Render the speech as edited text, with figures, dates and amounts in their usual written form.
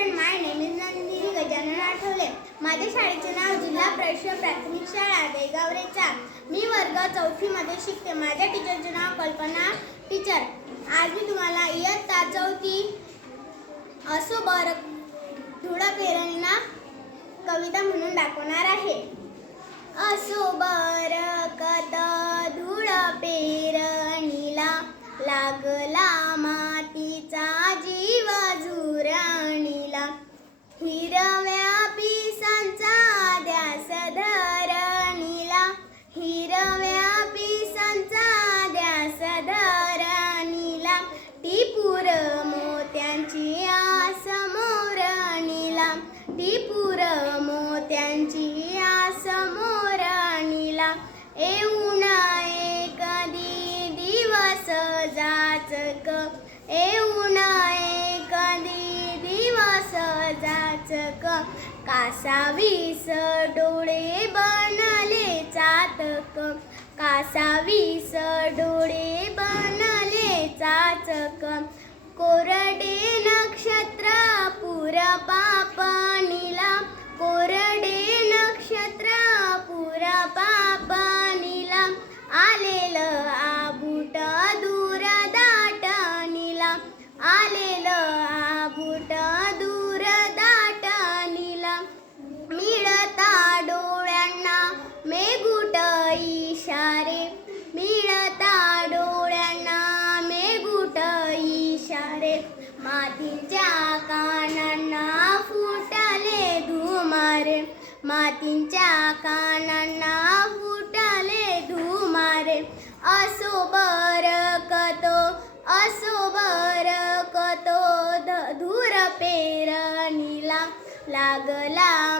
Friend, my name is Nandini Gajanan Athawale. माझ्या शाळेचे नाव जिल्हा परिषद प्राथमिक शाळा देगावरेचा. मी वर्ग 4थी मध्ये शिकते. माझ्या टीचरचे नाव कल्पना टीचर. आज मी तुम्हाला इयत्ता 4थी असो बर धुळ पेरणीला कविता म्हणून दाखवणार आहे. असो बरकत धूळ पेरणीला, लागला मातीचा जीव झुरणीला. हिरव्या पिसांचा ध्यास धरणीला, हिरव्या पिसांचा ध्यास धरणीला. टिपूर मोत्यांची आस मोरणीला, टिपूर मोत्यांची आस मोरणीला. येऊन कधी दिवस जाचक, येऊन कधी दिवस जाचक. कासावीस डोळे बनले चातक, कासावीस डोळे बनले चाचक. कोरडे नक्षत्र पुर पापणीला, कोरडे नक्षत्र पुर पापणीला. आलेलं आबूट दूर दाटणीला, आलेलं आबूट दूर दाटणीला. मिळता डोळ्यांना मेघूट इशारे, मिळता डोळ्यांना मेघूट इशारे. मातीच्या कानांना फुटले धुमारे, मातीच्या कानांना फुटले धुमारे. असो बरकतो, असो बरकतो धूर पेरणीला, लागला